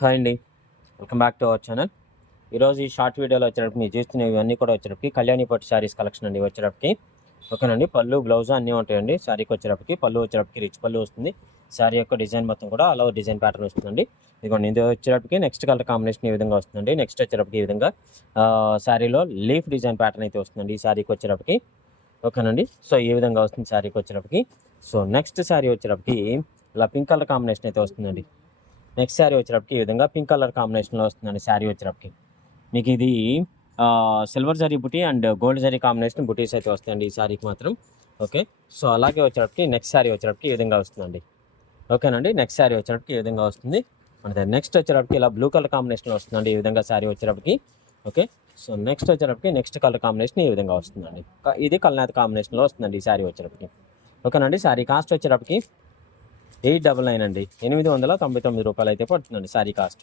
Hi అండి, welcome back to our channel. ఈరోజు ఈ షార్ట్ వీడియోలో వచ్చేటప్పుడు మీరు చూస్తున్నవి అన్నీ కూడా వచ్చేటప్పటికి కళ్యాణి పట్టు శారీస్ కలెక్షన్ అండి. వచ్చేటప్పటికి ఓకేనండి, పళ్ళు బ్లౌజ్ అన్నీ ఉంటాయండి. శారీకి వచ్చేటప్పటికి పళ్ళు వచ్చేటప్పటికి రిచ్ పళ్ళు వస్తుంది. శారీ యొక్క డిజైన్ మొత్తం కూడా అలా డిజైన్ ప్యాటర్న్ వస్తుందండి. ఇదిగోండి, ఇది వచ్చేటప్పటికి నెక్స్ట్ కలర్ కాంబినేషన్ ఈ విధంగా వస్తుందండి. నెక్స్ట్ వచ్చేటప్పటికి ఈ విధంగా శారీలో లీఫ్ డిజైన్ ప్యాటర్న్ అయితే వస్తుందండి ఈ శారీకి వచ్చేటప్పటికి. ఓకేనండి, సో ఈ విధంగా వస్తుంది శారీకి వచ్చేటప్పటికి. సో నెక్స్ట్ శారీ వచ్చేటప్పటికి ఇలా పింక్ కలర్ కాంబినేషన్ అయితే వస్తుందండి. నెక్స్ట్ శారీ వచ్చేటప్పటికి ఈ విధంగా పింక్ కలర్ కాంబినేషన్లో వస్తుందండి. శారీ వచ్చేటప్పటికి మీకు ఇది silver zari buti and gold zari combination బుటీస్ అయితే వస్తాయండి ఈ శారీకి మాత్రం. ఓకే, సో అలాగే వచ్చేటప్పటికి నెక్స్ట్ శారీ వచ్చేటప్పటికి ఈ విధంగా వస్తుందండి. ఓకేనండి, నెక్స్ట్ శారీ వచ్చేటప్పటికి ఈ విధంగా వస్తుంది. అంటే నెక్స్ట్ వచ్చేటప్పటికి ఇలా బ్లూ కలర్ కాంబినేషన్లో వస్తుందండి ఈ విధంగా శారీ వచ్చేటప్పటికి. ఓకే, సో నెక్స్ట్ వచ్చేటప్పటికి నెక్స్ట్ కలర్ కాంబినేషన్ ఈ విధంగా వస్తుందండి. ఇది కల్నాథ్ కాంబినేషన్లో వస్తుందండి ఈ శారీ వచ్చేటప్పటికి. ఓకేనండి, శారీ కాస్ట్ వచ్చేటప్పటికి 899 అండి. 899 రూపాయలు అయితే పడుతుందండి శారీ కాస్ట్.